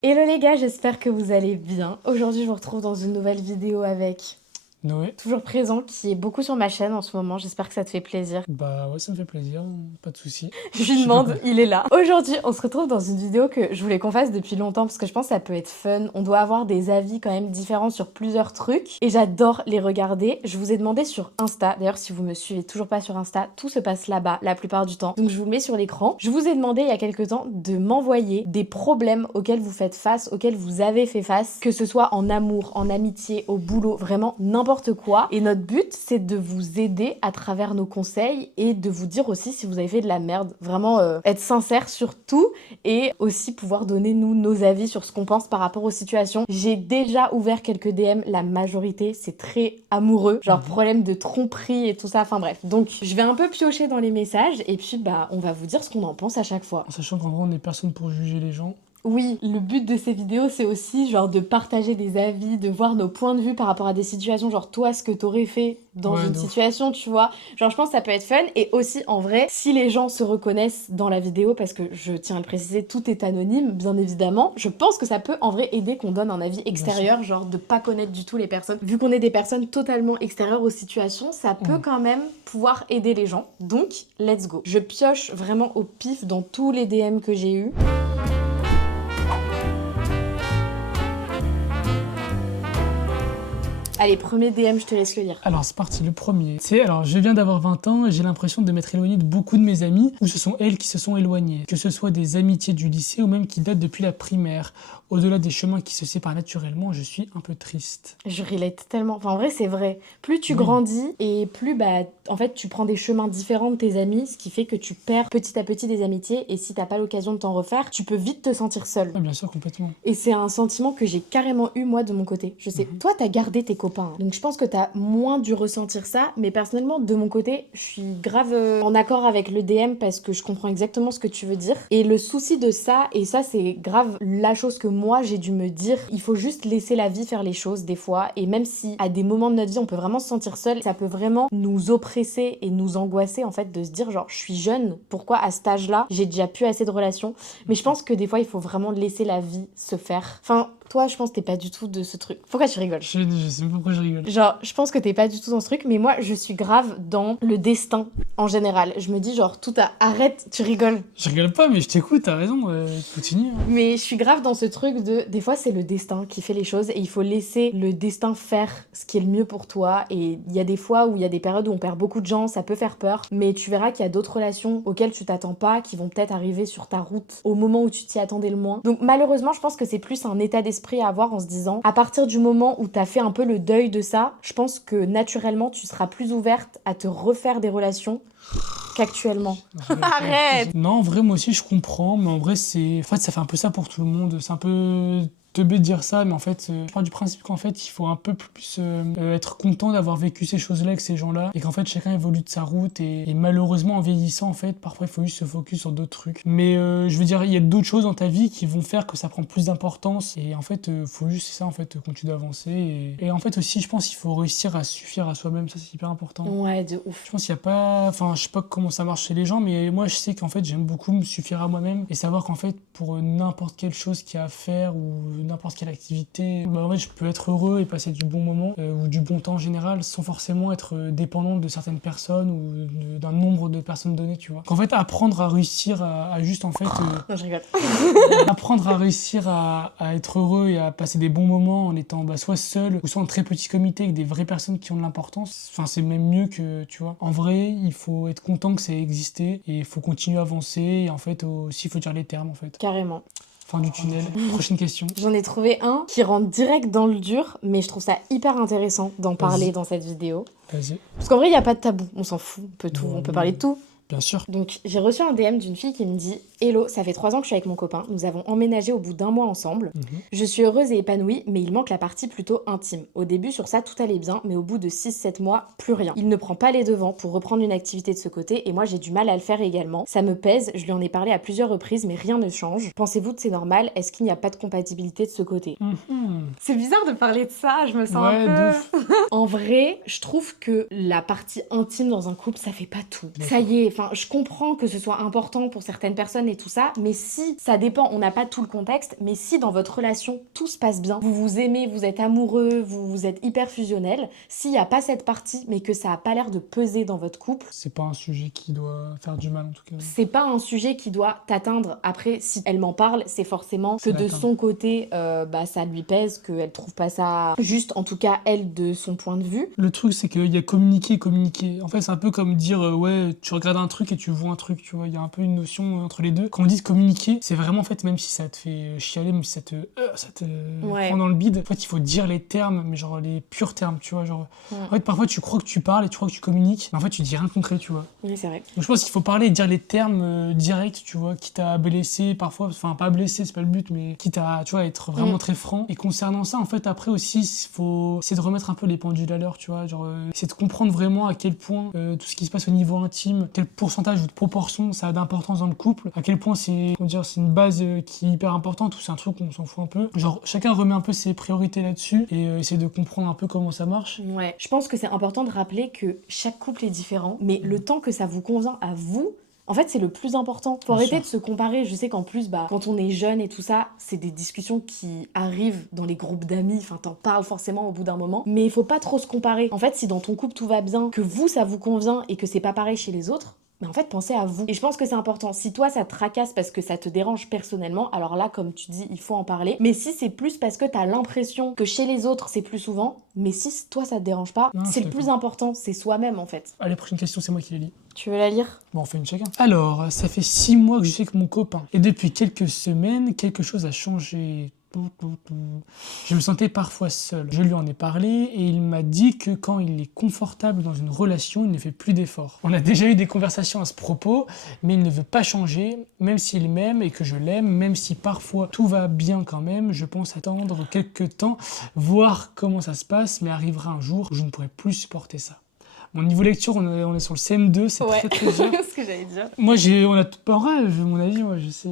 Hello les gars, j'espère que vous allez bien. Aujourd'hui, je vous retrouve dans une nouvelle vidéo avec Noé? toujours présent qui est beaucoup sur ma chaîne en ce moment. J'espère que ça te fait plaisir. Bah ouais, ça me fait plaisir, pas de souci. Je Je lui sais pas quoi. demande, il est là. Aujourd'hui, on se retrouve dans une vidéo que je voulais qu'on fasse depuis longtemps parce que je pense que ça peut être fun. On doit avoir des avis quand même différents sur plusieurs trucs et j'adore les regarder. Je vous ai demandé sur Insta, d'ailleurs si vous me suivez toujours pas sur Insta, tout se passe là-bas la plupart du temps. Donc je vous le mets sur l'écran. Je vous ai demandé il y a quelques temps de m'envoyer des problèmes auxquels vous faites face, auxquels vous avez fait face, que ce soit en amour, en amitié, au boulot, vraiment n'importe quoi. Et notre but, c'est de vous aider à travers nos conseils et de vous dire aussi si vous avez fait de la merde. Vraiment être sincère sur tout et aussi pouvoir donner nous nos avis sur ce qu'on pense par rapport aux situations. J'ai déjà ouvert quelques DM, la majorité c'est très amoureux, genre problème de tromperie et tout ça, enfin bref. Donc je vais un peu piocher dans les messages et puis bah on va vous dire ce qu'on en pense à chaque fois. En sachant qu'en vrai, on n'est personne pour juger les gens. Oui, le but de ces vidéos, c'est aussi genre de partager des avis, de voir nos points de vue par rapport à des situations, genre toi, ce que t'aurais fait dans Ouais, une de ouf. situation, tu vois. Genre je pense que ça peut être fun et aussi en vrai, si les gens se reconnaissent dans la vidéo, parce que je tiens à le préciser, tout est anonyme, bien évidemment, je pense que ça peut en vrai aider qu'on donne un avis Bien sûr. extérieur, genre de pas connaître du tout les personnes. Vu qu'on est des personnes totalement extérieures aux situations, ça peut quand même pouvoir aider les gens. Donc, let's go. Je pioche vraiment au pif dans tous les DM que j'ai eus. Allez, premier DM, je te laisse le lire. Alors, c'est parti, le premier. Alors, je viens d'avoir 20 ans et j'ai l'impression de m'être éloigné de beaucoup de mes amis, ou ce sont elles qui se sont éloignées. Que ce soit des amitiés du lycée ou même qui datent depuis la primaire. Au-delà des chemins qui se séparent naturellement, je suis un peu triste. Je relate tellement. Enfin, en vrai, c'est vrai. Plus tu Oui, grandis et plus, bah, en fait, tu prends des chemins différents de tes amis, ce qui fait que tu perds petit à petit des amitiés. Et si t'as pas l'occasion de t'en refaire, tu peux vite te sentir seul. ouais, bien sûr, complètement. Et c'est un sentiment que j'ai carrément eu, moi, de mon côté. Je sais, toi, t'as gardé tes copains, hein. Donc, je pense que t'as moins dû ressentir ça. Mais personnellement, de mon côté, je suis grave en accord avec le DM parce que je comprends exactement ce que tu veux dire. Et le souci de ça, et ça, c'est grave la chose que moi, j'ai dû me dire, il faut juste laisser la vie faire les choses des fois. Et même si à des moments de notre vie, on peut vraiment se sentir seul, ça peut vraiment nous oppresser et nous angoisser, en fait, de se dire, genre, je suis jeune, pourquoi à cet âge-là, j'ai déjà plus assez de relations. Mais je pense que des fois, il faut vraiment laisser la vie se faire. Enfin, toi, je pense que t'es pas du tout de ce truc. Pourquoi tu rigoles? Je sais pas pourquoi je rigole. Genre, je pense que t'es pas du tout dans ce truc, mais moi, je suis grave dans le destin en général. Je me dis, genre, tout à... Arrête, tu rigoles. Je rigole pas, mais je t'écoute, t'as raison, continue. Hein. Mais je suis grave dans ce truc de... Des fois, c'est le destin qui fait les choses et il faut laisser le destin faire ce qui est le mieux pour toi. Et il y a des fois où il y a des périodes où on perd beaucoup de gens, ça peut faire peur. Mais tu verras qu'il y a d'autres relations auxquelles tu t'attends pas, qui vont peut-être arriver sur ta route au moment où tu t'y attendais le moins. Donc malheureusement, je pense que c'est plus un état d'esprit à avoir en se disant, à partir du moment où t'as fait un peu le deuil de ça, je pense que naturellement, tu seras plus ouverte à te refaire des relations qu'actuellement. Je rigole pas. Arrête! Non, en vrai, moi aussi, je comprends, mais en vrai, c'est... En fait, ça fait un peu ça pour tout le monde. C'est un peu teubé de dire ça, mais en fait, je pars du principe qu'en fait, il faut un peu plus être content d'avoir vécu ces choses-là avec ces gens-là, et qu'en fait, chacun évolue de sa route, et malheureusement, en vieillissant, en fait, parfois, il faut juste se focus sur d'autres trucs. Mais je veux dire, il y a d'autres choses dans ta vie qui vont faire que ça prend plus d'importance, et en fait, faut juste, c'est ça, en fait, continuer d'avancer. Et en fait, aussi, je pense qu'il faut réussir à suffire à soi-même, ça, c'est hyper important. Ouais, de ouf. Je pense qu'il n'y a pas... Enfin, je sais pas comment ça marche chez les gens, mais moi, je sais qu'en fait, j'aime beaucoup me suffire à moi-même et savoir qu'en fait, pour n'importe quelle chose qu'il y a à faire ou n'importe quelle activité, bah, en fait, je peux être heureux et passer du bon moment ou du bon temps en général sans forcément être dépendant de certaines personnes ou d'un nombre de personnes données, tu vois. Qu'en fait, apprendre à réussir à juste, en fait... Non, je rigole. apprendre à réussir à être heureux et à passer des bons moments en étant bah, soit seul ou soit en très petit comité avec des vraies personnes qui ont de l'importance. Enfin, c'est même mieux que, tu vois. En vrai, il faut être content que ça ait existé et il faut continuer à avancer. Et en fait, aussi, il faut dire les termes, en fait. Carrément. Fin du tunnel. Prochaine question. J'en ai trouvé un qui rentre direct dans le dur, mais je trouve ça hyper intéressant d'en parler Vas-y, dans cette vidéo. vas-y. Parce qu'en vrai, il n'y a pas de tabou, on s'en fout, on peut tout, on peut parler de tout. Bien sûr. Donc j'ai reçu un DM d'une fille qui me dit Hello, ça fait 3 ans que je suis avec mon copain, nous avons emménagé au bout d'1 mois ensemble. Je suis heureuse et épanouie, mais il manque la partie plutôt intime. Au début, sur ça, tout allait bien, mais au bout de 6-7 mois, plus rien. Il ne prend pas les devants pour reprendre une activité de ce côté, et moi j'ai du mal à le faire également. Ça me pèse, je lui en ai parlé à plusieurs reprises, mais rien ne change. Pensez-vous que c'est normal? Est-ce qu'il n'y a pas de compatibilité de ce côté? C'est bizarre de parler de ça, je me sens Ouais, un de peu... ouf. En vrai, je trouve que la partie intime dans un couple, ça fait pas tout. D'accord. Ça y est, enfin, je comprends que ce soit important pour certaines personnes et tout ça, mais si, ça dépend, on n'a pas tout le contexte, mais si dans votre relation, tout se passe bien, vous vous aimez, vous êtes amoureux, vous êtes hyper fusionnel, s'il n'y a pas cette partie, mais que ça a pas l'air de peser dans votre couple, C'est pas un sujet qui doit faire du mal en tout cas. c'est pas un sujet qui doit t'atteindre. Après, si elle m'en parle, c'est forcément que Ça de l'atteint. son côté, ça lui pèse, qu'elle trouve pas ça juste, en tout cas, elle, de son point de vue. Le truc, c'est qu'il y a communiquer et communiquer. En fait, c'est un peu comme dire, ouais, tu regardes un truc et tu vois un truc, tu vois. Il y a un peu une notion entre les deux. Quand on dit communiquer, c'est vraiment, en fait, même si ça te fait chialer, même si ça te Ouais. prend dans le bide, en fait, il faut dire les termes, mais genre les purs termes, tu vois. Genre, en fait, parfois, tu crois que tu parles et tu crois que tu communiques, mais en fait, tu dis rien de concret, tu vois. Oui, c'est vrai. Donc, je pense qu'il faut parler et dire les termes directs, tu vois, quitte à blesser parfois, enfin, pas blesser, c'est pas le but, mais quitte à, tu vois, être vraiment très franc. Et concernant ça, en fait, après aussi, il faut essayer de remettre un peu les pendules à l'heure, tu vois, genre, essayer de comprendre vraiment à quel point tout ce qui se passe au niveau intime, quel pourcentage ou de proportion ça a d'importance dans le couple, à quel point c'est, comment dire, c'est une base qui est hyper importante ou c'est un truc qu'on s'en fout un peu. Genre, chacun remet un peu ses priorités là-dessus et essaie de comprendre un peu comment ça marche. Ouais. Je pense que c'est important de rappeler que chaque couple est différent, mais le temps que ça vous convient à vous, en fait, c'est le plus important. Faut Bien arrêter sûr. de se comparer. Je sais qu'en plus, quand on est jeune et tout ça, c'est des discussions qui arrivent dans les groupes d'amis. Enfin, t'en parles forcément au bout d'un moment. Mais il faut pas trop se comparer. En fait, si dans ton couple tout va bien, que vous, ça vous convient et que c'est pas pareil chez les autres, mais en fait, pensez à vous. Et je pense que c'est important. Si toi, ça te tracasse parce que ça te dérange personnellement, alors là, comme tu dis, il faut en parler. Mais si c'est plus parce que t'as l'impression que chez les autres, c'est plus souvent, mais si toi, ça te dérange pas, Non, je c'est suis le plus d'accord. important. C'est soi-même, en fait. Allez, prochaine question, c'est moi qui les lis. Tu veux la lire? Bon, on fait une chacun. Alors, ça fait 6 mois que je suis avec mon copain. Et depuis quelques semaines, quelque chose a changé. Je me sentais parfois seul. Je lui en ai parlé et il m'a dit que quand il est confortable dans une relation, il ne fait plus d'efforts. On a déjà eu des conversations à ce propos, mais il ne veut pas changer, même s'il m'aime et que je l'aime, même si parfois tout va bien quand même, je pense attendre quelques temps, voir comment ça se passe, mais arrivera un jour où je ne pourrai plus supporter ça. Mon niveau lecture, on est sur le CM2, c'est très très dur. ce que j'allais dire. Moi, on a tout. En vrai, mon avis, moi, je sais.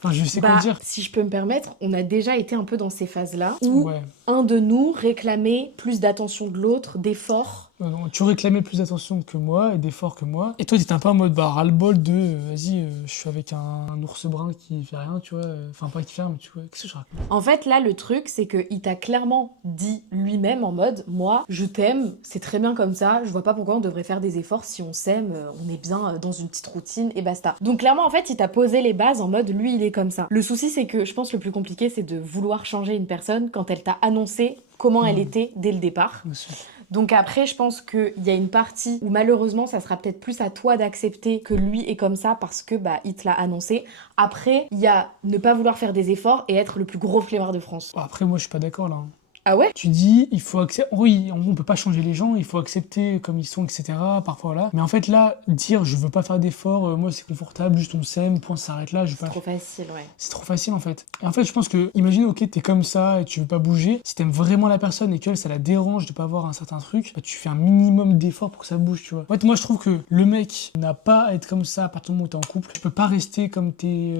Enfin, je sais quoi dire. Si je peux me permettre, on a déjà été un peu dans ces phases-là où Ouais. un de nous réclamait plus d'attention de l'autre, d'efforts. Donc, tu réclamais plus d'attention que moi et d'efforts que moi. Et toi, t'étais un peu en mode ras-le-bol de vas-y, je suis avec un ours brun qui fait rien, tu vois. Enfin, pas qui fait rien, mais tu vois. Qu'est-ce que je raconte? En fait, là, le truc, c'est qu'il t'a clairement dit lui-même en mode, moi, je t'aime, c'est très bien comme ça, je vois pas pourquoi on devrait faire des efforts si on s'aime, on est bien dans une petite routine et basta. Donc clairement, en fait, il t'a posé les bases en mode, lui, il est comme ça. Le souci, c'est que je pense le plus compliqué, c'est de vouloir changer une personne quand elle t'a annoncé comment elle était dès le départ. Monsieur. Donc après, je pense qu'il y a une partie où malheureusement, ça sera peut-être plus à toi d'accepter que lui est comme ça parce que il te l'a annoncé. Après, il y a ne pas vouloir faire des efforts et être le plus gros flemmard de France. Bon, après, moi, je suis pas d'accord là. Ah ouais? Tu dis, il faut accepter. Oui, on peut pas changer les gens, il faut accepter comme ils sont, etc. Parfois, voilà. Mais en fait, là, dire je veux pas faire d'efforts, moi c'est confortable, juste on s'aime, point, ça s'arrête là, je veux C'est pas. trop facile, ouais. C'est trop facile en fait. Et en fait, je pense que, imagine, ok, t'es comme ça et tu veux pas bouger. Si t'aimes vraiment la personne et qu'elle, ça la dérange de pas avoir un certain truc, tu fais un minimum d'efforts pour que ça bouge, tu vois. En fait, moi, je trouve que le mec n'a pas à être comme ça à partir du moment où t'es en couple. Tu peux pas rester comme t'es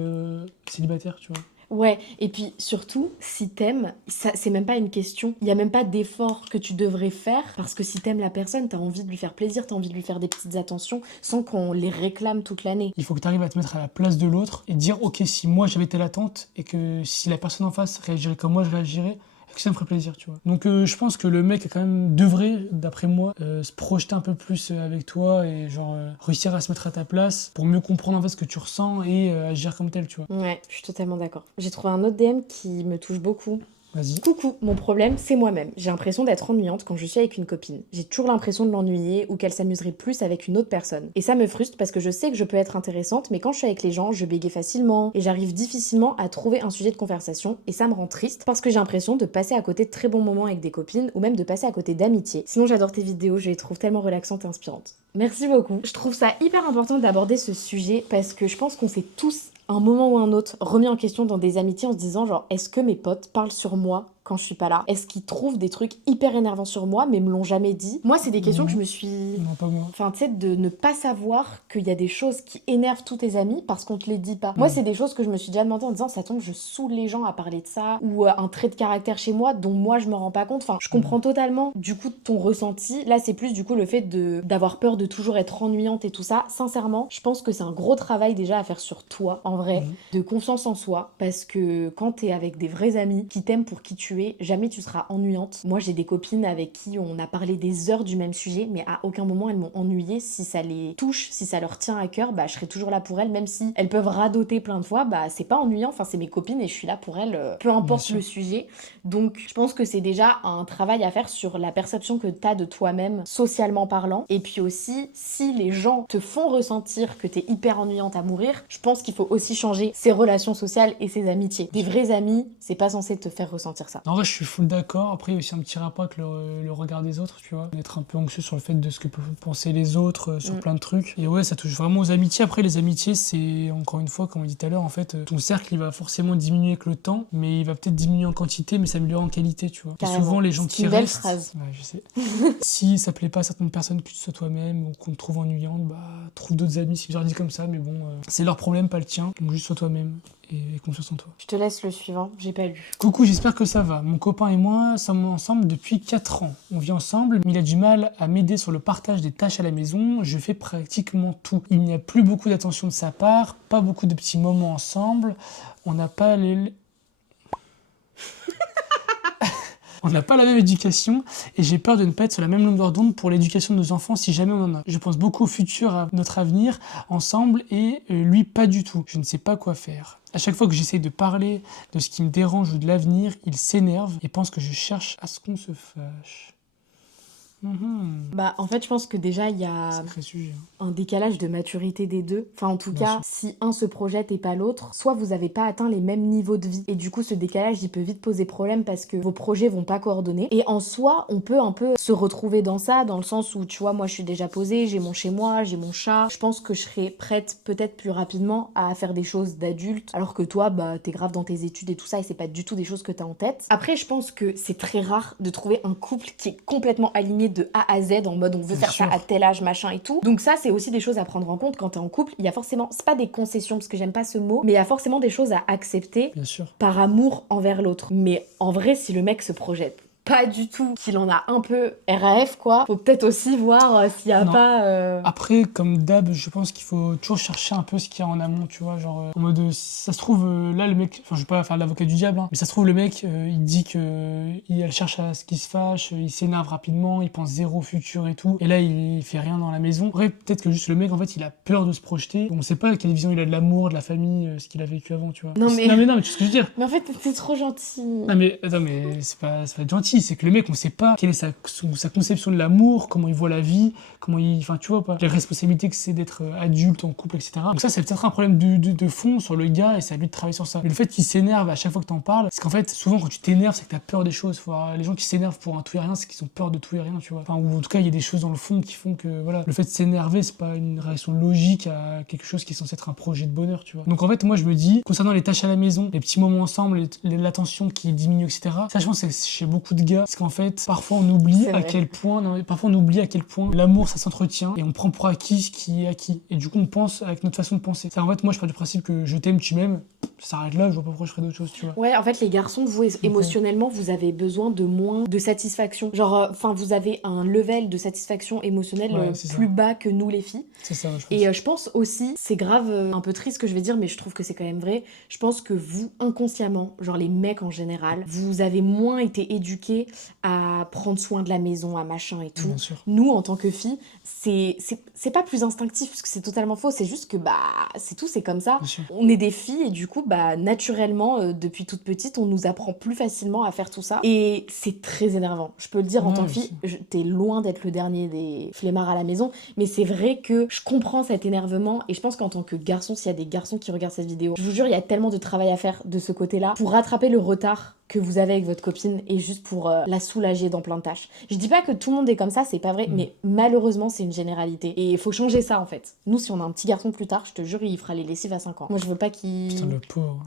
célibataire, tu vois. Ouais, et puis surtout, si t'aimes, ça, c'est même pas une question. Il y a même pas d'effort que tu devrais faire parce que si t'aimes la personne, t'as envie de lui faire plaisir, t'as envie de lui faire des petites attentions sans qu'on les réclame toute l'année. Il faut que tu arrives à te mettre à la place de l'autre et dire ok, si moi j'avais telle attente et que si la personne en face réagirait comme moi je réagirais, que ça me ferait plaisir, tu vois. Donc je pense que le mec quand même devrait, d'après moi, se projeter un peu plus avec toi et genre réussir à se mettre à ta place pour mieux comprendre en fait ce que tu ressens et agir comme tel, tu vois. Ouais, je suis totalement d'accord. J'ai trouvé un autre DM qui me touche beaucoup. Vas-y. Coucou, mon problème, c'est moi-même. J'ai l'impression d'être ennuyante quand je suis avec une copine. J'ai toujours l'impression de l'ennuyer ou qu'elle s'amuserait plus avec une autre personne. Et ça me frustre parce que je sais que je peux être intéressante, mais quand je suis avec les gens, je bégaye facilement et j'arrive difficilement à trouver un sujet de conversation et ça me rend triste parce que j'ai l'impression de passer à côté de très bons moments avec des copines ou même de passer à côté d'amitié. Sinon, j'adore tes vidéos, je les trouve tellement relaxantes et inspirantes. Merci beaucoup. Je trouve ça hyper important d'aborder ce sujet parce que je pense qu'on s'est tous un moment ou un autre remis en question dans des amitiés en se disant genre est-ce que mes potes parlent sur moi quand je suis pas là? Est-ce qu'ils trouvent des trucs hyper énervants sur moi mais me l'ont jamais dit? Moi, c'est des questions que je me suis... Non, pas moi. Enfin, tu sais, de ne pas savoir qu'il y a des choses qui énervent tous tes amis parce qu'on te les dit pas. Moi, c'est des choses que je me suis déjà demandé en disant, ça tombe, je saoule les gens à parler de ça, ou un trait de caractère chez moi dont moi, je me rends pas compte. Enfin, je comprends totalement, du coup, ton ressenti. Là, c'est plus, du coup, le fait d'avoir peur de toujours être ennuyante et tout ça. Sincèrement, je pense que c'est un gros travail déjà à faire sur toi, en vrai, de confiance en soi, parce que quand t'es avec des vrais amis qui t'aiment pour qui tu es, jamais tu seras ennuyante. Moi, j'ai des copines avec qui on a parlé des heures du même sujet, mais à aucun moment elles m'ont ennuyée. Si ça les touche, si ça leur tient à cœur, bah je serai toujours là pour elles, même si elles peuvent radoter plein de fois, bah c'est pas ennuyant. Enfin, c'est mes copines et je suis là pour elles, peu importe le sujet. Donc, je pense que c'est déjà un travail à faire sur la perception que t'as de toi-même, socialement parlant. Et puis aussi, si les gens te font ressentir que t'es hyper ennuyante à mourir, je pense qu'il faut aussi changer ses relations sociales et ses amitiés. Des vrais amis, c'est pas censé te faire ressentir ça. En vrai, je suis full d'accord. Après, il y a aussi un petit rapport avec le regard des autres, tu vois. Être un peu anxieux sur le fait de ce que peuvent penser les autres, sur plein de trucs. Et ouais, ça touche vraiment aux amitiés. Après, les amitiés, c'est, encore une fois, comme on dit tout à l'heure, en fait, ton cercle, il va forcément diminuer avec le temps, mais il va peut-être diminuer en quantité, mais s'améliorer en qualité, tu vois. Et souvent, les gens qui une belle restent... phrase. Ouais, je sais. Si ça plaît pas à certaines personnes que tu sois toi-même ou qu'on te trouve ennuyante, bah, trouve d'autres amis, si je leur dis comme ça, mais bon, c'est leur problème, pas le tien. Donc juste sois toi-même et confiance en toi. Je te laisse le suivant, j'ai pas lu. Coucou, j'espère que ça va. Mon copain et moi sommes ensemble depuis 4 ans. On vit ensemble, mais il a du mal à m'aider sur le partage des tâches à la maison. Je fais pratiquement tout. Il n'y a plus beaucoup d'attention de sa part, pas beaucoup de petits moments ensemble. On n'a pas les... On n'a pas la même éducation et j'ai peur de ne pas être sur la même longueur d'onde pour l'éducation de nos enfants si jamais on en a. Je pense beaucoup au futur, à notre avenir ensemble et lui pas du tout. Je ne sais pas quoi faire. À chaque fois que j'essaye de parler de ce qui me dérange ou de l'avenir, il s'énerve et pense que je cherche à ce qu'on se fâche. Bah en fait je pense que déjà il y a Sacré sujet. un décalage de maturité des deux. Enfin en tout Bien cas, sûr. si un se projette et pas l'autre, soit vous avez pas atteint les mêmes niveaux de vie. Et du coup ce décalage il peut vite poser problème parce que vos projets vont pas coordonner. Et en soi on peut un peu se retrouver dans ça, dans le sens où tu vois moi je suis déjà posée, j'ai mon chez moi, j'ai mon chat. Je pense que je serais prête peut-être plus rapidement à faire des choses d'adulte. Alors que toi bah t'es grave dans tes études et tout ça et c'est pas du tout des choses que t'as en tête. Après je pense que c'est très rare de trouver un couple qui est complètement aligné de A à Z en mode on veut Bien faire sûr. ça à tel âge machin et tout. Donc ça c'est aussi des choses à prendre en compte quand t'es en couple. Il y a forcément, c'est pas des concessions parce que j'aime pas ce mot, mais il y a forcément des choses à accepter Bien sûr. par amour envers l'autre. Mais en vrai si le mec se projette pas du tout, qu'il en a un peu RAF quoi, faut peut-être aussi voir s'il y a Non. pas... Après, comme d'hab, je pense qu'il faut toujours chercher un peu ce qu'il y a en amont, tu vois, genre en mode, ça se trouve, là, le mec, enfin, je vais pas faire l'avocat du diable, hein, mais ça se trouve, le mec, il dit que elle cherche à ce qu'il se fâche, il s'énerve rapidement, il pense zéro futur et tout, et là, il fait rien dans la maison. Après, peut-être que juste le mec, en fait, il a peur de se projeter, on sait pas quelle vision il a de l'amour, de la famille, ce qu'il a vécu avant, tu vois. Non, mais- non, mais tu sais ce que je veux dire. Mais en fait t'es trop gentil. Non mais, attends, mais c'est pas être gentil, c'est que le mec, on sait pas quelle est sa conception de l'amour, comment il voit la vie, comment il... Enfin, tu vois pas, les responsabilités que c'est d'être adulte, en couple, etc. Donc ça, c'est peut-être un problème de fond sur le gars, et c'est à lui de travailler sur ça. Mais le fait qu'il s'énerve à chaque fois que t'en parles, c'est qu'en fait, souvent, quand tu t'énerves, c'est que t'as peur des choses. Les gens qui s'énervent pour un tout et rien, c'est qu'ils ont peur de tout et rien, tu vois. Enfin, ou en tout cas, il y a des choses dans le fond qui font que, voilà, le fait de s'énerver, c'est pas une réaction logique à quelque chose qui est censé être un projet de bonheur, tu vois. Donc en fait, moi, je me dis, concernant les tâches à la maison, les petits moments ensemble, l'attention qui diminue, etc. Ça, je pense que c'est chez beaucoup de gars, parce qu'en fait, parfois on oublie C'est à vrai. quel point, non, parfois on oublie à quel point l'amour ça s'entretient et on prend pour acquis ce qui est acquis. Et du coup, on pense avec notre façon de penser. Ça, en fait, moi, je pars du principe que je t'aime, tu m'aimes, ça s'arrête là, je vois pas pourquoi je ferais d'autres choses, tu vois. Ouais, en fait, les garçons, vous, émotionnellement, vous avez besoin de moins de satisfaction. Genre, enfin, vous avez un level de satisfaction émotionnelle Ouais, c'est plus ça. bas que nous, les filles. C'est ça, je pense. Et je pense aussi, c'est grave, un peu triste ce que je vais dire, mais je trouve que c'est quand même vrai. Je pense que vous, inconsciemment, genre les mecs en général, vous avez moins été éduqués à prendre soin de la maison, à machin et tout. Bien sûr. Nous, en tant que filles, c'est pas plus instinctif parce que c'est totalement faux. C'est juste que bah c'est tout, c'est comme ça. Bien sûr. On est des filles et du coup bah naturellement depuis toute petite, on nous apprend plus facilement à faire tout ça. Et c'est très énervant. Je peux le dire en Ouais, tant que fille, aussi. t'es loin d'être le dernier des flemmards à la maison, mais c'est vrai que je comprends cet énervement et je pense qu'en tant que garçon, s'il y a des garçons qui regardent cette vidéo, je vous jure, il y a tellement de travail à faire de ce côté-là pour rattraper le retard que vous avez avec votre copine et juste pour la soulager dans plein de tâches. Je dis pas que tout le monde est comme ça, c'est pas vrai, mais malheureusement c'est une généralité. Et il faut changer ça en fait. Nous, si on a un petit garçon plus tard, je te jure, il fera les lessives à 5 ans. Moi, je veux pas qu'il... Putain, le pauvre.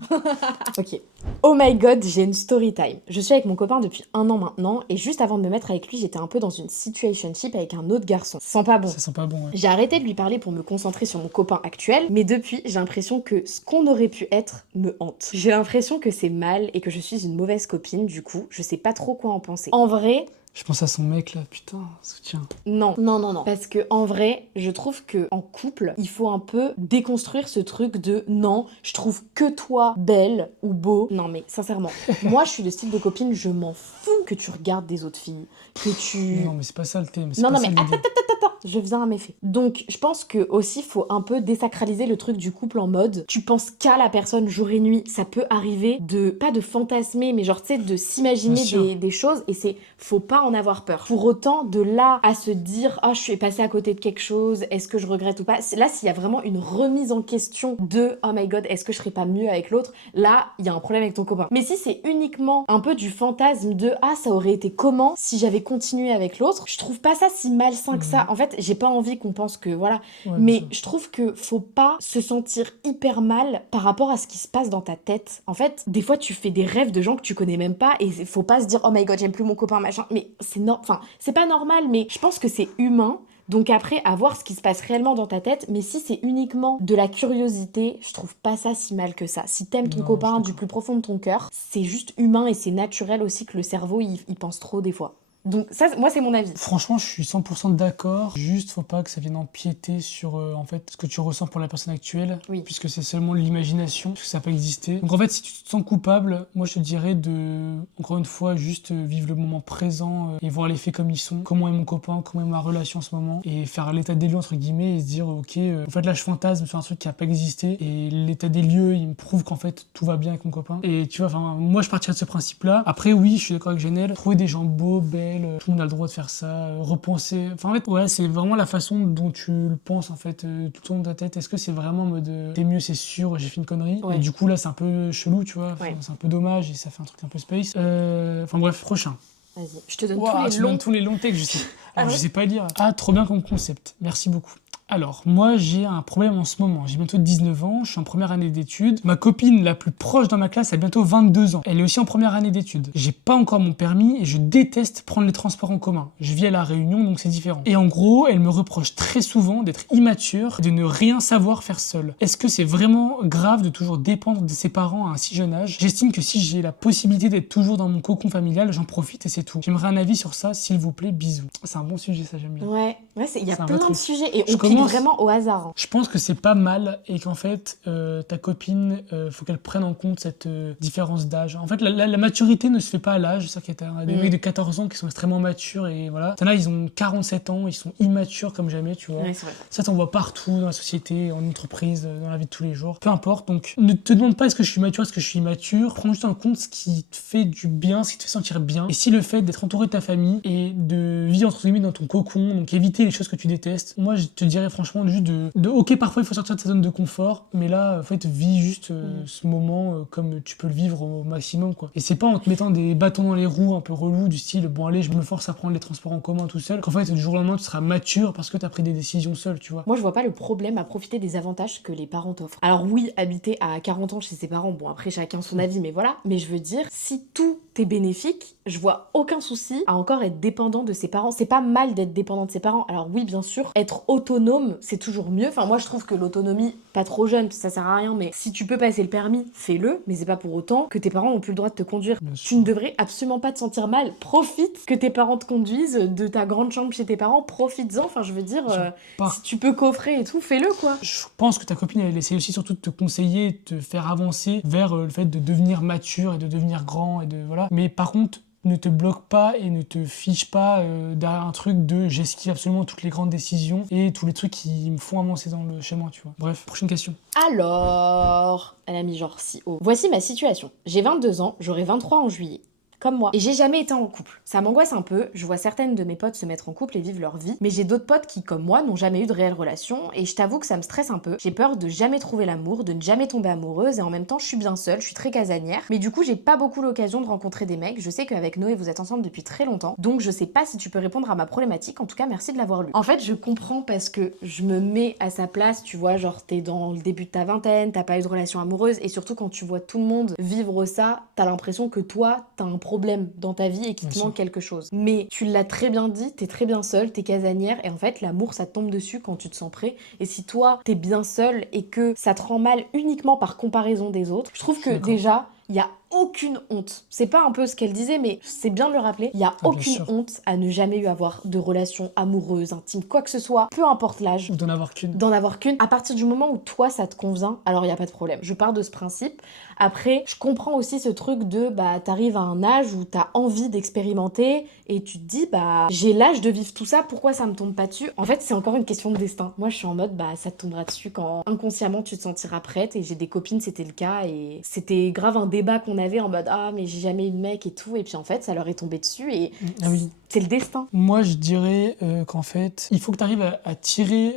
Ok. Oh my god, j'ai une story time. Je suis avec mon copain depuis 1 an maintenant, et juste avant de me mettre avec lui, j'étais un peu dans une situationship avec un autre garçon. Ça sent pas bon. Ça sent pas bon, ouais. J'ai arrêté de lui parler pour me concentrer sur mon copain actuel, mais depuis, j'ai l'impression que ce qu'on aurait pu être me hante. J'ai l'impression que c'est mal et que je suis une mauvaise copine, du coup, je sais pas trop quoi en penser. En vrai, Je pense à son mec là, putain, soutien. non. Parce que en vrai, je trouve que en couple, il faut un peu déconstruire ce truc de non, je trouve que toi belle ou beau. Non mais sincèrement, moi je suis le style de copine, je m'en fous que tu regardes des autres filles, que tu... Non, mais c'est pas ça le thème. Non, pas mais ça l'idée. attends, je faisais un méfait. Donc, je pense que aussi, faut un peu désacraliser le truc du couple en mode, tu penses qu'à la personne jour et nuit, ça peut arriver de, pas de fantasmer, mais genre, tu sais, de s'imaginer Bien sûr. des choses, et c'est, faut pas en avoir peur. Pour autant, de là à se dire, ah, je suis passée à côté de quelque chose, est-ce que je regrette ou pas, là, s'il y a vraiment une remise en question de, oh my god, est-ce que je serais pas mieux avec l'autre, là, il y a un problème avec ton copain. Mais si c'est uniquement un peu du fantasme de, ah, ça aurait été comment si j'avais continué avec l'autre, je trouve pas ça si malsain que ça. En fait, j'ai pas envie qu'on pense que voilà, Ouais, mais bien sûr. je trouve que faut pas se sentir hyper mal par rapport à ce qui se passe dans ta tête. En fait, des fois tu fais des rêves de gens que tu connais même pas et faut pas se dire oh my god, j'aime plus mon copain machin. Mais enfin, c'est pas normal, mais je pense que c'est humain. Donc après, à voir ce qui se passe réellement dans ta tête, mais si c'est uniquement de la curiosité, je trouve pas ça si mal que ça. Si t'aimes ton Non, je copain suis du d'accord. plus profond de ton cœur, c'est juste humain et c'est naturel aussi que le cerveau, il pense trop des fois. Donc ça, moi, c'est mon avis. Franchement, je suis 100% d'accord. Juste, faut pas que ça vienne empiéter sur en fait ce que tu ressens pour la personne actuelle, Oui. puisque c'est seulement de l'imagination, puisque ça n'a pas existé. Donc en fait, si tu te sens coupable, moi je te dirais de, encore une fois, juste vivre le moment présent et voir les faits comme ils sont. Comment est mon copain, comment est ma relation en ce moment, et faire l'état des lieux entre guillemets et se dire ok, en fait là je fantasme sur un truc qui n'a pas existé et l'état des lieux, il me prouve qu'en fait tout va bien avec mon copain. Et tu vois, enfin moi je partirais de ce principe-là. Après oui, je suis d'accord avec Janelle, trouver des gens beaux, belles, tout le monde a le droit de faire ça, repenser. Enfin, en fait, ouais, c'est vraiment la façon dont tu le penses, en fait, tout au long de ta tête. Est-ce que c'est vraiment en mode t'es mieux, c'est sûr, j'ai fait une connerie. Ouais. Et du coup, là, c'est un peu chelou, tu vois. Enfin, Ouais. c'est un peu dommage et ça fait un truc un peu space. Enfin, bref, prochain. Vas-y, je te donne Ouah, tous tu les me longs. donnes tous les longs textes, je sais. Alors, Ah je ouais sais pas lire. Ah, trop bien comme concept. Merci beaucoup. Alors, moi, j'ai un problème en ce moment. J'ai bientôt 19 ans, je suis en première année d'études. Ma copine la plus proche dans ma classe a bientôt 22 ans. Elle est aussi en première année d'études. J'ai pas encore mon permis et je déteste prendre les transports en commun. Je vis à La Réunion, donc c'est différent. Et en gros, elle me reproche très souvent d'être immature, de ne rien savoir faire seule. Est-ce que c'est vraiment grave de toujours dépendre de ses parents à un si jeune âge? J'estime que si j'ai la possibilité d'être toujours dans mon cocon familial, j'en profite et c'est tout. J'aimerais un avis sur ça, s'il vous plaît, bisous. C'est un bon sujet, ça j'aime bien. Ouais, il y a C'est un plein vrai de truc. sujets et Je on clique commence- vraiment au hasard. Hein. Je pense que c'est pas mal et qu'en fait, ta copine, faut qu'elle prenne en compte cette différence d'âge. En fait, la maturité ne se fait pas à l'âge. C'est-à-dire qu'il y a des mecs de 14 ans qui sont extrêmement matures et voilà. T'en as, ils ont 47 ans, ils sont immatures comme jamais, tu vois. Ouais, c'est vrai. Ça, t'en vois partout dans la société, en entreprise, dans la vie de tous les jours. Peu importe. Donc, ne te demande pas est-ce que je suis mature, est-ce que je suis immature. Prends juste en compte ce qui te fait du bien, ce qui te fait sentir bien. Et si le fait d'être entouré de ta famille et de vivre entre guillemets dans ton cocon, donc éviter les choses que tu détestes, moi, je te dirais franchement juste ok, parfois il faut sortir de sa zone de confort, mais là, en fait, vis juste ce moment comme tu peux le vivre au maximum, quoi. Et c'est pas en te mettant des bâtons dans les roues un peu relous du style, bon allez, je me force à prendre les transports en commun tout seul, qu'en fait, du jour au lendemain, tu seras mature parce que t'as pris des décisions seul, tu vois. Moi, je vois pas le problème à profiter des avantages que les parents t'offrent. Alors oui, habiter à 40 ans chez ses parents, bon après chacun son avis, mais voilà. Mais je veux dire, si tout est bénéfique, je vois aucun souci à encore être dépendant de ses parents. C'est pas mal d'être dépendant de ses parents. Alors oui, bien sûr, être autonome, c'est toujours mieux. Enfin, moi, je trouve que l'autonomie, pas trop jeune, ça sert à rien, mais si tu peux passer le permis, fais-le. Mais c'est pas pour autant que tes parents ont plus le droit de te conduire. Bien Tu sûr. ne devrais absolument pas te sentir mal. Profite que tes parents te conduisent de ta grande chambre chez tes parents. Profites-en. Enfin, je veux dire, Par- si tu peux coffrer et tout, fais-le, quoi. Je pense que ta copine, elle essaie aussi surtout de te conseiller, de te faire avancer vers le fait de devenir mature et de devenir grand et de voilà. Mais par contre, ne te bloque pas et ne te fiche pas derrière un truc de j'esquive absolument toutes les grandes décisions et tous les trucs qui me font avancer dans le schéma, tu vois. Bref, prochaine question. Alors, elle a mis genre si haut. Voici ma situation. J'ai 22 ans, j'aurai 23 en juillet. comme moi. Et j'ai jamais été en couple. Ça m'angoisse un peu. Je vois certaines de mes potes se mettre en couple et vivre leur vie, mais j'ai d'autres potes qui, comme moi, n'ont jamais eu de réelle relation et je t'avoue que ça me stresse un peu. J'ai peur de jamais trouver l'amour, de ne jamais tomber amoureuse et en même temps, je suis bien seule, je suis très casanière. Mais du coup, j'ai pas beaucoup l'occasion de rencontrer des mecs. Je sais qu'avec Noé, vous êtes ensemble depuis très longtemps, donc je sais pas si tu peux répondre à ma problématique. En tout cas, merci de l'avoir lu. En fait, je comprends parce que je me mets à sa place, tu vois, genre t'es dans le début de ta vingtaine, t'as pas eu de relation amoureuse et surtout quand tu vois tout le monde vivre ça, t'as l'impression que toi, t'as un problème dans ta vie et qu'il te manque quelque chose. Mais tu l'as très bien dit, t'es très bien seule, t'es casanière et en fait, l'amour, ça te tombe dessus quand tu te sens prêt. Et si toi, t'es bien seule et que ça te rend mal uniquement par comparaison des autres, je trouve que déjà, il y a aucune honte. C'est pas un peu ce qu'elle disait, mais c'est bien de le rappeler. Il y a aucune honte à ne jamais avoir de relation amoureuse, intime, quoi que ce soit, peu importe l'âge. Ou d'en avoir qu'une. D'en avoir qu'une. À partir du moment où toi, ça te convient, alors il n'y a pas de problème. Je pars de ce principe. Après, je comprends aussi ce truc de, t'arrives à un âge où t'as envie d'expérimenter et tu te dis, j'ai l'âge de vivre tout ça, pourquoi ça me tombe pas dessus? En fait, c'est encore une question de destin. Moi, je suis en mode, ça te tombera dessus quand inconsciemment tu te sentiras prête. Et j'ai des copines, c'était le cas. Et c'était grave un débat qu'on avait en mode, mais j'ai jamais eu de mec et tout. Et puis en fait, ça leur est tombé dessus et c'est le destin. Moi, je dirais qu'en fait, il faut que tu arrives à tirer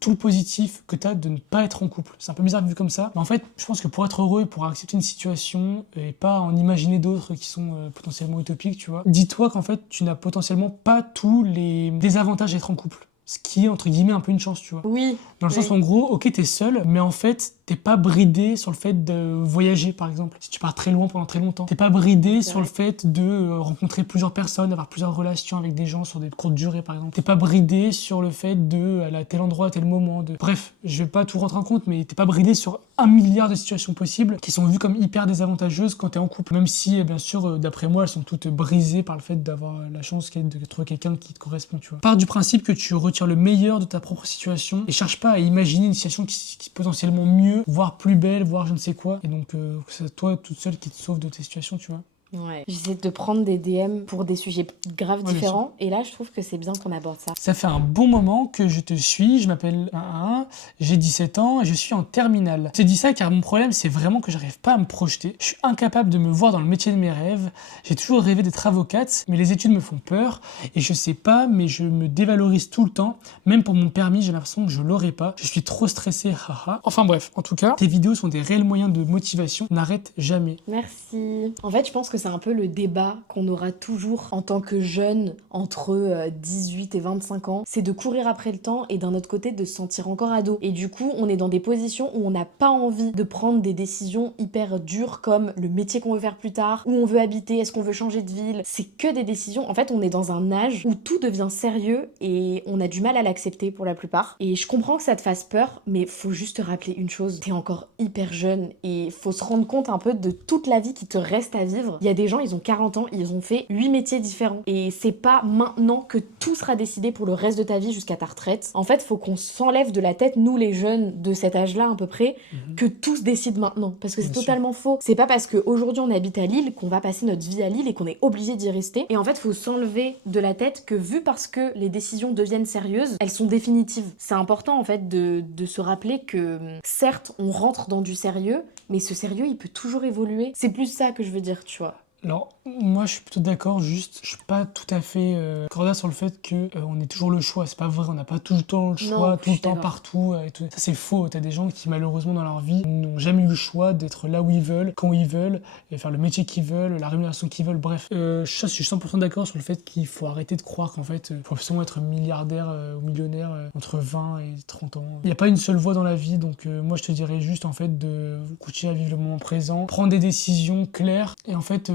tout le positif que tu as de ne pas être en couple. C'est un peu bizarre vu comme ça. Mais en fait, je pense que pour être heureux et pour accepter une situation et pas en imaginer d'autres qui sont potentiellement utopiques, tu vois, dis-toi qu'en fait, tu n'as potentiellement pas tous les désavantages d'être en couple. Ce qui est, entre guillemets, un peu une chance, tu vois. Oui. Dans le sens où, en gros, ok, t'es seul, mais en fait, t'es pas bridé sur le fait de voyager, par exemple. Si tu pars très loin pendant très longtemps. T'es pas bridé sur le fait de rencontrer plusieurs personnes, d'avoir plusieurs relations avec des gens sur des courtes durées, par exemple. T'es pas bridé sur le fait de aller à tel endroit, à tel moment. Bref, je vais pas tout rentrer en compte, mais t'es pas bridé sur 1 milliard de situations possibles qui sont vues comme hyper désavantageuses quand t'es en couple. Même si, bien sûr, d'après moi, elles sont toutes brisées par le fait d'avoir la chance de trouver quelqu'un qui te correspond, tu vois. Pars du principe que tu retires le meilleur de ta propre situation et cherche pas à imaginer une situation qui est potentiellement mieux, voire plus belle, voire je ne sais quoi. Et donc, c'est toi toute seule qui te sauve de tes situations, tu vois. Ouais. J'essaie de prendre des DM pour des sujets graves différents et là je trouve que c'est bien qu'on aborde ça. Ça fait un bon moment que je te suis, je m'appelle 11, j'ai 17 ans et je suis en terminale. Je te dis ça car mon problème c'est vraiment que j'arrive pas à me projeter. Je suis incapable de me voir dans le métier de mes rêves. J'ai toujours rêvé d'être avocate mais les études me font peur et je sais pas mais je me dévalorise tout le temps. Même pour mon permis j'ai l'impression que je l'aurai pas. Je suis trop stressée, haha. Enfin bref, en tout cas, tes vidéos sont des réels moyens de motivation. N'arrête jamais. Merci. En fait je pense que c'est un peu le débat qu'on aura toujours en tant que jeune entre 18 et 25 ans, c'est de courir après le temps et d'un autre côté de se sentir encore ado. Et du coup, on est dans des positions où on n'a pas envie de prendre des décisions hyper dures comme le métier qu'on veut faire plus tard, où on veut habiter, est-ce qu'on veut changer de ville. C'est que des décisions. En fait, on est dans un âge où tout devient sérieux et on a du mal à l'accepter pour la plupart. Et je comprends que ça te fasse peur, mais faut juste te rappeler une chose, t'es encore hyper jeune et faut se rendre compte un peu de toute la vie qui te reste à vivre. Il y a des gens, ils ont 40 ans, ils ont fait 8 métiers différents. Et c'est pas maintenant que tout sera décidé pour le reste de ta vie jusqu'à ta retraite. En fait, faut qu'on s'enlève de la tête, nous les jeunes de cet âge-là à peu près, que tout se décide maintenant. Parce que c'est totalement faux. C'est pas parce qu'aujourd'hui on habite à Lille qu'on va passer notre vie à Lille et qu'on est obligé d'y rester. Et en fait, faut s'enlever de la tête que vu parce que les décisions deviennent sérieuses, elles sont définitives. C'est important en fait de se rappeler que certes, on rentre dans du sérieux, mais ce sérieux, il peut toujours évoluer. C'est plus ça que je veux dire, tu vois. Alors, moi, je suis plutôt d'accord, juste, je suis pas tout à fait cordial sur le fait que on ait toujours le choix. C'est pas vrai, on n'a pas tout le temps le choix, Non, tout le temps, partout. Et tout. Ça, c'est faux. T'as des gens qui, malheureusement, dans leur vie, n'ont jamais eu le choix d'être là où ils veulent, quand ils veulent, et faire le métier qu'ils veulent, la rémunération qu'ils veulent, bref. Je suis 100% d'accord sur le fait qu'il faut arrêter de croire qu'en fait, il faut absolument être milliardaire ou millionnaire entre 20 et 30 ans. Il n'y a pas une seule voie dans la vie, donc moi, je te dirais juste, en fait, de continuer à vivre le moment présent, prendre des décisions claires, et en fait,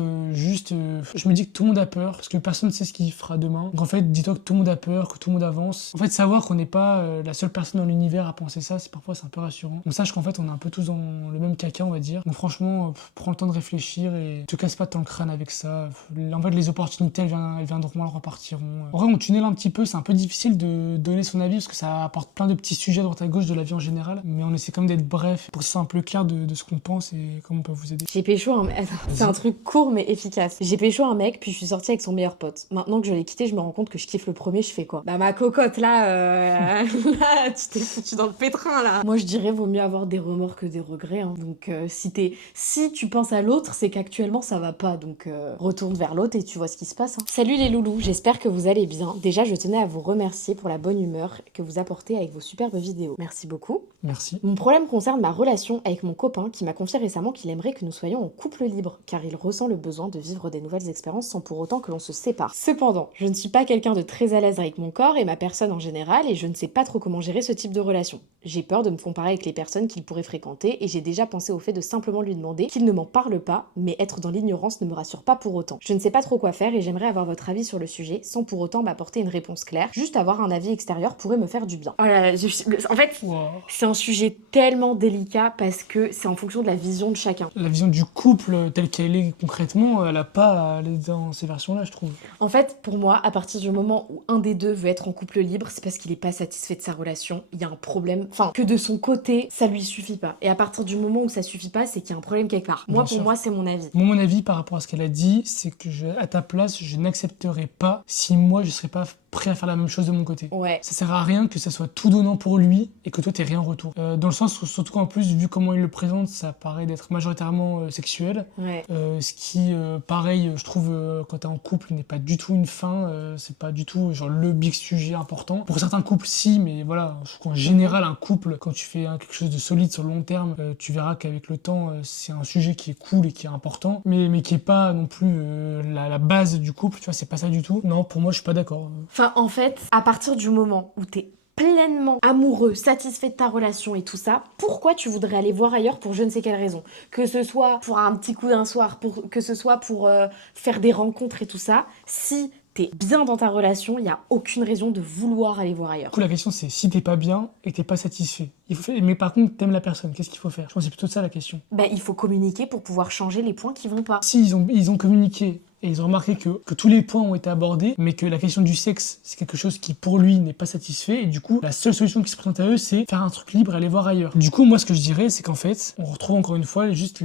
je me dis que tout le monde a peur parce que personne ne sait ce qu'il fera demain. Donc en fait, dis-toi que tout le monde a peur, que tout le monde avance. En fait, savoir qu'on n'est pas la seule personne dans l'univers à penser ça, c'est parfois un peu rassurant. On sache qu'en fait, on est un peu tous dans le même caca, on va dire. Donc franchement, prends le temps de réfléchir et te casse pas tant le crâne avec ça. En fait, les opportunités, elles viendront, elles repartiront. En vrai, on tunnel un petit peu, c'est un peu difficile de donner son avis parce que ça apporte plein de petits sujets à droite à gauche de la vie en général. Mais on essaie quand même d'être bref pour que ce soit un peu clair de ce qu'on pense et comment on peut vous aider. J'ai pécho, hein, mais attends, c'est un truc court mais efficace. J'ai pécho un mec, puis je suis sortie avec son meilleur pote. Maintenant que je l'ai quitté, je me rends compte que je kiffe le premier, je fais quoi? Bah ma cocotte là, là, tu t'es foutu dans le pétrin là. Moi je dirais vaut mieux avoir des remords que des regrets. Hein. Donc si tu penses à l'autre, c'est qu'actuellement ça va pas. Donc retourne vers l'autre et tu vois ce qui se passe. Hein. Salut les loulous, j'espère que vous allez bien. Déjà je tenais à vous remercier pour la bonne humeur que vous apportez avec vos superbes vidéos. Merci beaucoup. Merci. Mon problème concerne ma relation avec mon copain qui m'a confié récemment qu'il aimerait que nous soyons en couple libre car il ressent le besoin de vivre des nouvelles expériences sans pour autant que l'on se sépare. Cependant, je ne suis pas quelqu'un de très à l'aise avec mon corps et ma personne en général et je ne sais pas trop comment gérer ce type de relation. J'ai peur de me comparer avec les personnes qu'il pourrait fréquenter et j'ai déjà pensé au fait de simplement lui demander qu'il ne m'en parle pas, mais être dans l'ignorance ne me rassure pas pour autant. Je ne sais pas trop quoi faire et j'aimerais avoir votre avis sur le sujet sans pour autant m'apporter une réponse claire. Juste avoir un avis extérieur pourrait me faire du bien. Oh là là, en fait, Wow. c'est un sujet tellement délicat parce que c'est en fonction de la vision de chacun. La vision du couple telle qu'elle est concrètement, elle a pas à aller dans ces versions-là, je trouve. En fait, pour moi, à partir du moment où un des deux veut être en couple libre, c'est parce qu'il est pas satisfait de sa relation. Il y a un problème. Enfin, que de son côté, ça lui suffit pas. Et à partir du moment où ça suffit pas, c'est qu'il y a un problème quelque part. Moi, Bien pour sûr. moi, c'est mon avis. Moi, mon avis par rapport à ce qu'elle a dit, c'est que à ta place, je n'accepterais pas si moi, je serais pas prêt à faire la même chose de mon côté. Ouais. Ça sert à rien que ça soit tout donnant pour lui et que toi t'aies rien en retour. Dans le sens où, surtout qu'en plus, vu comment il le présente, ça paraît d'être majoritairement sexuel. Ouais. Ce qui, pareil, je trouve, quand t'es en couple, n'est pas du tout une fin. C'est pas du tout genre le big sujet important. Pour certains couples, si, mais voilà, je trouve qu'en général, un couple, quand tu fais quelque chose de solide sur le long terme, tu verras qu'avec le temps, c'est un sujet qui est cool et qui est important, mais qui est pas non plus la base du couple. Tu vois, c'est pas ça du tout. Non, pour moi, je suis pas d'accord. Enfin, en fait, à partir du moment où t'es pleinement amoureux, satisfait de ta relation et tout ça, pourquoi tu voudrais aller voir ailleurs pour je ne sais quelle raison? Que ce soit pour un petit coup d'un soir, que ce soit pour faire des rencontres et tout ça, si t'es bien dans ta relation, il n'y a aucune raison de vouloir aller voir ailleurs. Du coup, la question, c'est si t'es pas bien et que t'es pas satisfait. Mais par contre, t'aimes la personne, qu'est-ce qu'il faut faire? Je pense que c'est plutôt ça la question. Bah, il faut communiquer pour pouvoir changer les points qui vont pas. Si ils ont communiqué et ils ont remarqué que tous les points ont été abordés, mais que la question du sexe, c'est quelque chose qui, pour lui, n'est pas satisfait. Et du coup, la seule solution qui se présente à eux, c'est faire un truc libre et aller voir ailleurs. Du coup, moi, ce que je dirais, c'est qu'en fait, on retrouve encore une fois juste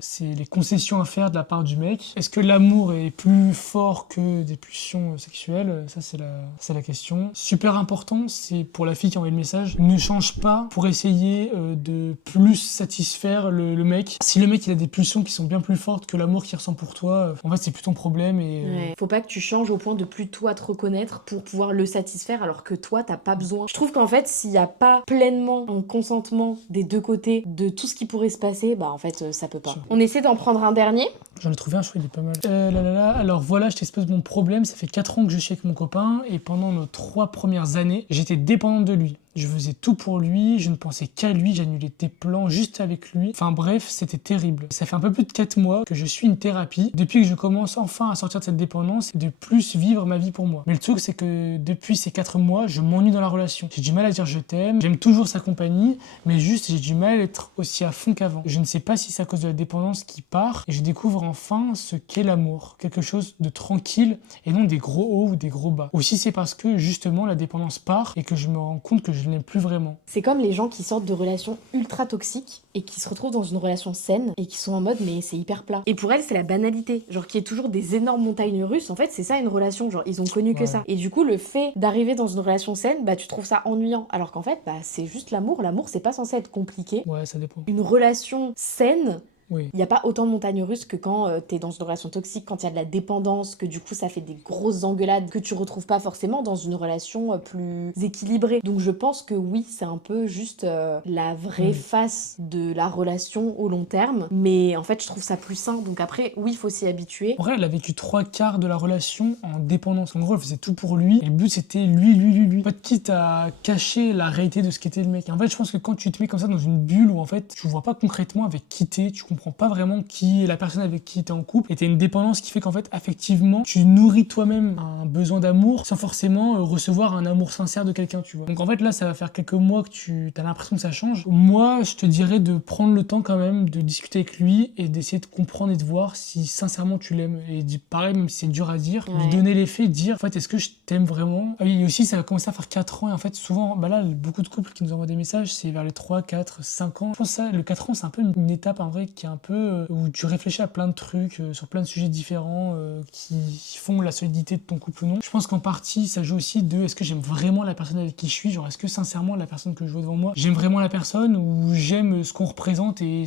c'est les concessions à faire de la part du mec. Est-ce que l'amour est plus fort que des pulsions sexuelles? Ça, c'est la question. Super important, c'est pour la fille qui a envoyé le message, ne change pas pour essayer de plus satisfaire le mec. Si le mec, il a des pulsions qui sont bien plus fortes que l'amour qu'il ressent pour toi, en fait, c'est plus ton problème et Ouais. Faut pas que tu changes au point de plus toi te reconnaître pour pouvoir le satisfaire alors que toi t'as pas besoin. Je trouve qu'en fait s'il y a pas pleinement un consentement des deux côtés de tout ce qui pourrait se passer, bah en fait ça peut pas. Sûr. On essaie d'en prendre un dernier. j'en ai trouvé un, je crois qu'il est pas mal. Alors voilà, je t'expose mon problème. Ça fait 4 ans que je suis avec mon copain et pendant nos 3 premières années, j'étais dépendante de lui. Je faisais tout pour lui, je ne pensais qu'à lui, j'annulais des plans juste avec lui. Enfin bref, c'était terrible. Ça fait un peu plus de 4 mois que je suis une thérapie. Depuis que je commence enfin à sortir de cette dépendance et de plus vivre ma vie pour moi. Mais le truc, c'est que depuis ces 4 mois, je m'ennuie dans la relation. J'ai du mal à dire je t'aime, j'aime toujours sa compagnie, mais juste j'ai du mal à être aussi à fond qu'avant. Je ne sais pas si c'est à cause de la dépendance qui part et je découvre enfin ce qu'est l'amour. Quelque chose de tranquille et non des gros hauts ou des gros bas. Aussi c'est parce que justement la dépendance part et que je me rends compte que je ne l'aime plus vraiment. C'est comme les gens qui sortent de relations ultra toxiques et qui se retrouvent dans une relation saine et qui sont en mode mais c'est hyper plat. Et pour elles c'est la banalité, genre qu'il y ait toujours des énormes montagnes russes, en fait c'est ça une relation, genre ils ont connu que Ouais. ça. Et du coup le fait d'arriver dans une relation saine, bah tu trouves ça ennuyant, alors qu'en fait bah c'est juste l'amour c'est pas censé être compliqué. Ouais, ça dépend. Une relation saine, Oui. il n'y a pas autant de montagnes russes que quand t'es dans une relation toxique, quand il y a de la dépendance, que du coup ça fait des grosses engueulades que tu retrouves pas forcément dans une relation plus équilibrée. Donc je pense que oui, c'est un peu juste la vraie face de la relation au long terme. Mais en fait, je trouve ça plus sain. Donc après, oui, il faut s'y habituer. En vrai, elle a vécu 3/4 de la relation en dépendance. En gros, elle faisait tout pour lui. Et le but, c'était lui. Pas de quitte à cacher la réalité de ce qu'était le mec. Et en fait, je pense que quand tu te mets comme ça dans une bulle où en fait, tu vois pas concrètement avec qui t'es, tu comprends pas vraiment qui est la personne avec qui t'es en couple. Et t'as une dépendance qui fait qu'en fait, affectivement, tu nourris toi-même un besoin d'amour sans forcément recevoir un amour sincère de quelqu'un, tu vois. Donc en fait, là, ça va faire quelques mois que tu as l'impression que ça change. Moi, je te dirais de prendre le temps quand même de discuter avec lui et d'essayer de comprendre et de voir si sincèrement tu l'aimes. Et pareil, même si c'est dur à dire, Ouais. lui donner les faits, dire en fait, est-ce que je t'aime vraiment? Ah oui, et aussi, ça va commencer à faire 4 ans. Et en fait, souvent, bah là, beaucoup de couples qui nous envoient des messages, c'est vers les 3, 4, 5 ans. Je pense que ça, le 4 ans, c'est un peu une étape en vrai qui est un peu où tu réfléchis à plein de trucs sur plein de sujets différents qui font la solidité de ton couple ou non. Je pense qu'en partie ça joue aussi de est-ce que j'aime vraiment la personne avec qui je suis, genre est-ce que sincèrement la personne que je vois devant moi, j'aime vraiment la personne ou j'aime ce qu'on représente et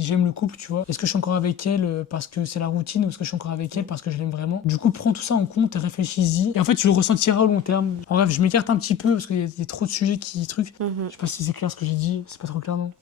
j'aime le couple, tu vois. Est-ce que je suis encore avec elle parce que c'est la routine ou est-ce que je suis encore avec elle parce que je l'aime vraiment. Du coup, prends tout ça en compte et réfléchis-y. Et en fait, tu le ressentiras au long terme. En bref, je m'écarte un petit peu parce qu'il y a trop de sujets qui trucs. Je sais pas si c'est clair ce que j'ai dit, c'est pas trop clair, non?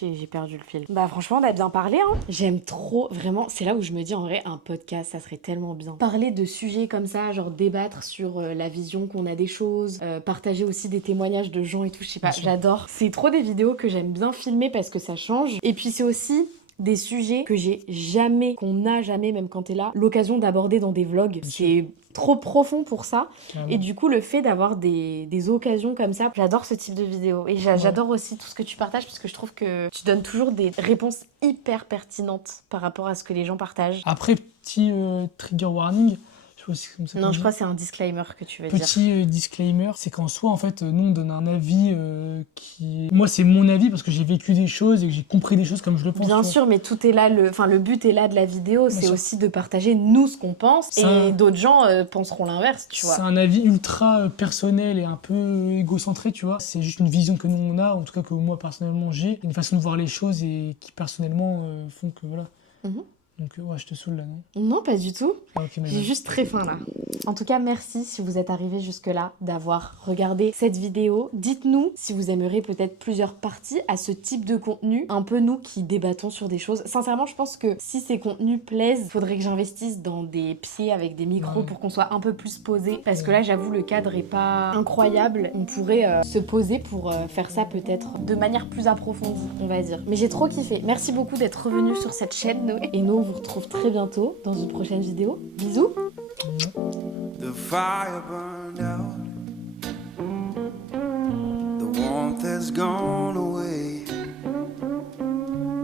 J'ai perdu le fil. Bah franchement, on a bien parlé, hein. J'aime trop, vraiment, c'est là où je me dis en vrai, un podcast, ça serait tellement bien. Parler de sujets comme ça, genre débattre sur la vision qu'on a des choses, partager aussi des témoignages de gens et tout, je sais pas, j'adore. C'est trop des vidéos que j'aime bien filmer parce que ça change. Et puis c'est aussi des sujets que qu'on n'a jamais, même quand t'es là, l'occasion d'aborder dans des vlogs. C'est trop profond pour ça. Carrément. Et du coup, le fait d'avoir des occasions comme ça, j'adore ce type de vidéo. Et j'adore aussi tout ce que tu partages parce que je trouve que tu donnes toujours des réponses hyper pertinentes par rapport à ce que les gens partagent. Après, petit trigger warning. Comme ça Non, je crois que c'est un disclaimer que tu veux dire. Petit disclaimer, c'est qu'en soi, en fait, nous, on donne un avis qui... Moi, c'est mon avis parce que j'ai vécu des choses et que j'ai compris des choses comme je le pense. Bien sûr, mais tout est là, le but est là de la vidéo, c'est aussi de partager nous ce qu'on pense et d'autres gens penseront l'inverse, tu vois. C'est un avis ultra personnel et un peu égocentré, tu vois. C'est juste une vision que nous, on a, en tout cas que moi, personnellement, j'ai. Une façon de voir les choses et qui, personnellement, font que, voilà. Donc ouais, je te saoule là, non? Non, pas du tout. Ah, okay, j'ai juste très faim là. En tout cas, merci si vous êtes arrivé jusque-là d'avoir regardé cette vidéo. Dites-nous si vous aimeriez peut-être plusieurs parties à ce type de contenu. Un peu nous qui débattons sur des choses. Sincèrement, je pense que si ces contenus plaisent, il faudrait que j'investisse dans des pieds avec des micros pour qu'on soit un peu plus posé. Parce que là, j'avoue, le cadre est pas incroyable. On pourrait se poser pour faire ça peut-être de manière plus approfondie, on va dire. Mais j'ai trop kiffé. Merci beaucoup d'être revenu sur cette chaîne, Noé. Et nous, on vous retrouve très bientôt dans une prochaine vidéo. Bisous! The fire burned out, the warmth has gone away.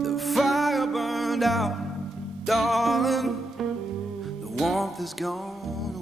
The fire burned out, darling, the warmth is gone